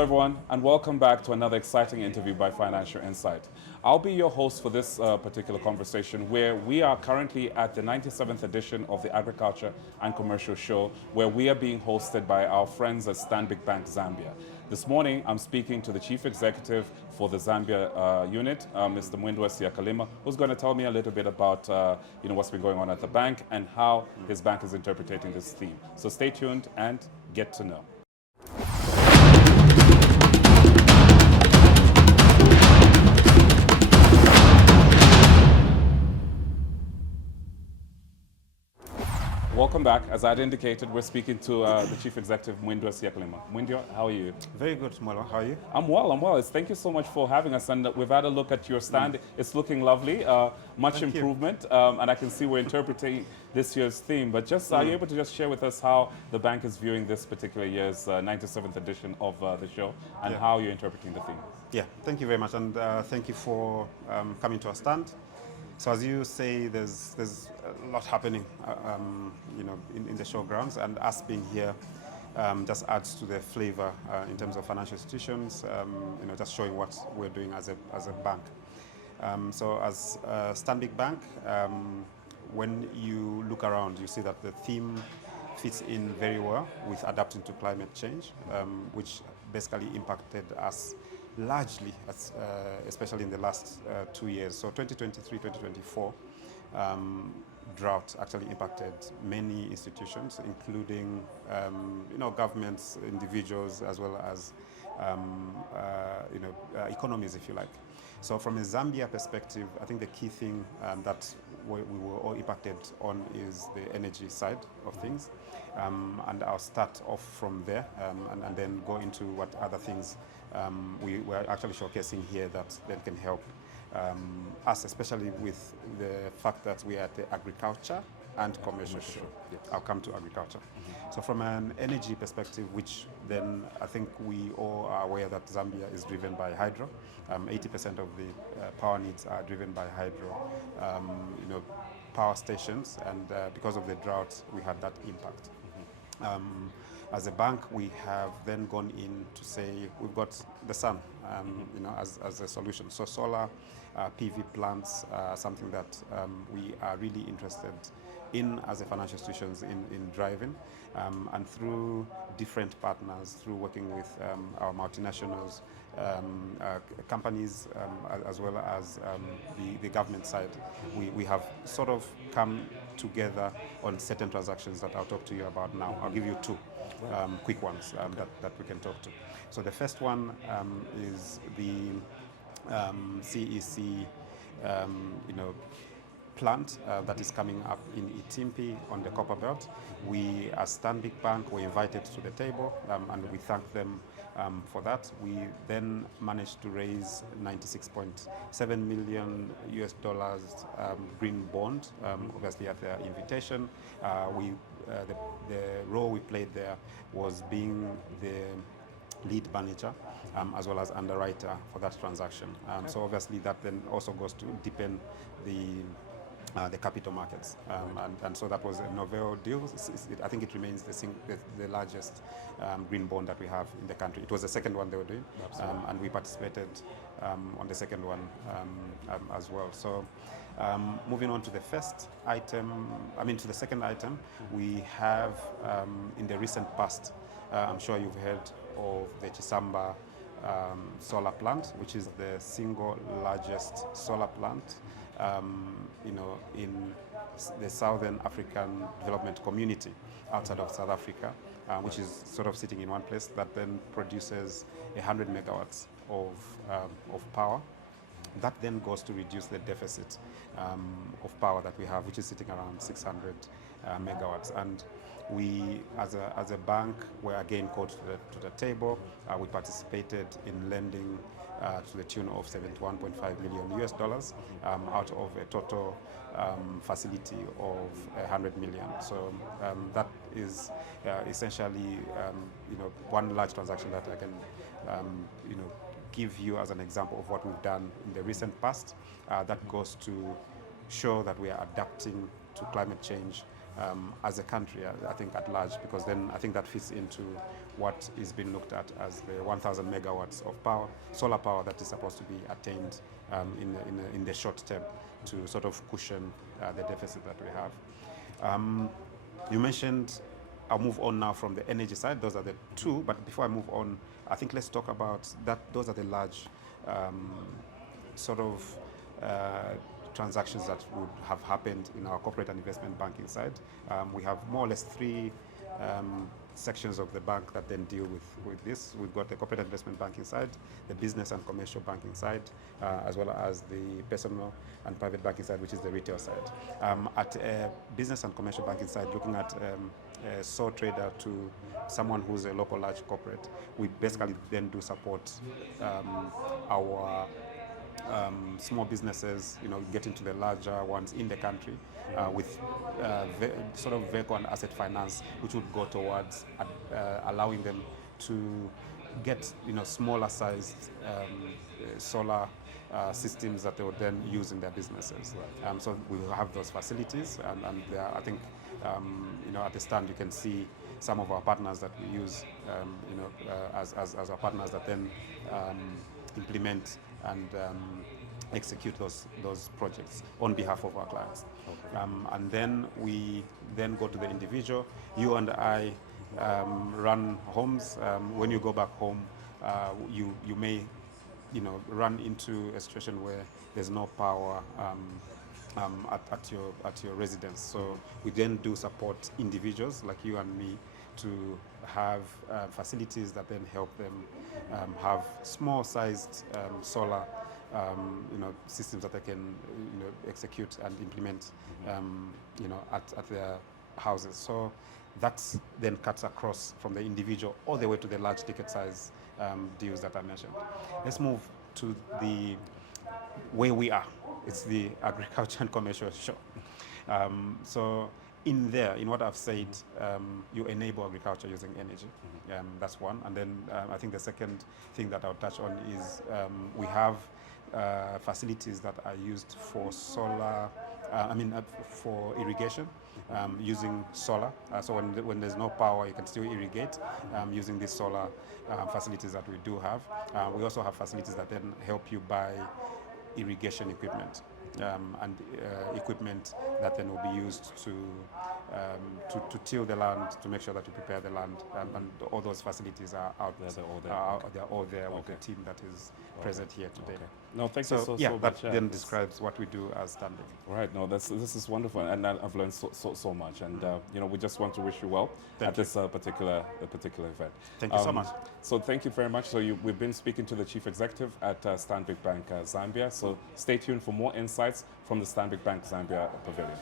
Hello everyone, and welcome back to another exciting interview by Financial Insight. I'll be your host for this particular conversation, where we are currently at the 97th edition of the Agriculture and Commercial Show, where we are being hosted by our friends at Stanbic Bank Zambia. This morning, I'm speaking to the Chief Executive for the Zambia unit, Mr. Mwindwa Siakalima, who's going to tell me a little bit about what's been going on at the bank and how his bank is interpreting this theme. So stay tuned and get to know. Welcome back. As I had indicated, we're speaking to the Chief Executive, Mwindwa Siakalima. Mwindwa, how are you? Very good, Mwelwa. How are you? I'm well. Thank you so much for having us. And we've had a look at your stand. It's looking lovely, much Thank improvement. And I can see we're interpreting this year's theme. But just are you able to just share with us how the bank is viewing this particular year's 97th edition of the show and how you're interpreting the theme? Yeah, thank you very much. And thank you for coming to our stand. So as you say, there's a lot happening, in the showgrounds, and us being here just adds to the flavor in terms of financial institutions. Just showing what we're doing as a bank. So as Stanbic Bank, when you look around, you see that the theme fits in very well with adapting to climate change, which basically impacted us largely, especially in the last 2 years. So 2023, 2024, drought actually impacted many institutions, including governments, individuals, as well as economies, if you like. So from a Zambia perspective, I think the key thing that we were all impacted on is the energy side of things. And I'll start off from there and then go into what other things we were actually showcasing here that can help us, especially with the fact that we are at the agriculture and commercial show. Yes. I'll come to agriculture. So from an energy perspective, which then I think we all are aware that Zambia is driven by hydro. 80% of the power needs are driven by hydro, power stations, and because of the drought, we had that impact. As a bank, we have then gone in to say we've got the sun, as a solution. So solar PV plants are something that we are really interested in as a financial institutions in driving, and through different partners, through working with our multinationals, companies, as well as the government side, we have sort of come together on certain transactions that I'll talk to you about now. I'll give you two quick ones that we can talk to. So the first one is the CEC, plant that is coming up in Itimpi on the Copper Belt. We, as Stanbic Bank, were invited to the table, and we thank them for that. We then managed to raise $96.7 million green bond, obviously at their invitation. The role we played there was being the lead manager, as well as underwriter for that transaction. So obviously that then also goes to deepen the capital markets, and so that was a novel deal. I think it remains the largest green bond that we have in the country. It was the second one they were doing, and we participated on the second one as well. So moving on to the to the second item, we have in the recent past, I'm sure you've heard of the Chisamba solar plant, which is the single largest solar plant in the Southern African Development Community outside of South Africa, which is sort of sitting in one place, that then produces 100 megawatts of power. That then goes to reduce the deficit of power that we have, which is sitting around 600 megawatts. And we, as a bank, were again called to the table. We participated in lending to the tune of $71.5 million out of a total facility of $100 million. So that is essentially one large transaction that I can give you as an example of what we've done in the recent past. That goes to show that we are adapting to climate change as a country, I think at large, because then I think that fits into what is being looked at as the 1,000 megawatts of power, solar power that is supposed to be attained in the short term to sort of cushion the deficit that we have. You mentioned, I'll move on now from the energy side. Those are the two, but before I move on, I think let's talk about that. Those are the large transactions that would have happened in our corporate and investment banking side. We have more or less three sections of the bank that then deal with this. We've got the corporate and investment banking side, the business and commercial banking side, as well as the personal and private banking side, which is the retail side. At business and commercial banking side, looking at a sole trader to someone who's a local large corporate, we basically then do support our small businesses, get into the larger ones in the country with sort of vehicle and asset finance, which would go towards allowing them to get smaller sized solar systems that they would then use in their businesses. So we will have those facilities, and I think at the stand you can see some of our partners that we use, as our partners that then implement and execute those projects on behalf of our clients. Okay. And then we then go to the individual. You and I run homes. When you go back home, you may run into a situation where there's no power at your residence. So we then do support individuals like you and me to have facilities that then help them have small-sized solar systems that they can execute and implement at their houses. So that then cuts across from the individual all the way to the large ticket size deals that I mentioned. Let's move to the where we are. It's the agriculture and commercial show. So in what I've said, you enable agriculture using energy. That's one. And then I think the second thing that I'll touch on is we have facilities that are used for solar, for irrigation, using solar. So when there's no power, you can still irrigate using these solar facilities that we do have. We also have facilities that then help you buy irrigation equipment. And equipment that then will be used to till the land, to make sure that you prepare the land, and all those facilities are out. They're all there with the team that is present here today. Okay. No, thank you so that much. Then describes what we do as Stanbic. Right. No, this is wonderful, and I've learned so much. And we just want to wish you well at this particular event. Thank you so much. So thank you very much. So we've been speaking to the Chief Executive at Stanbic Bank Zambia. So stay tuned for more insights from the Stanbic Bank Zambia Pavilion.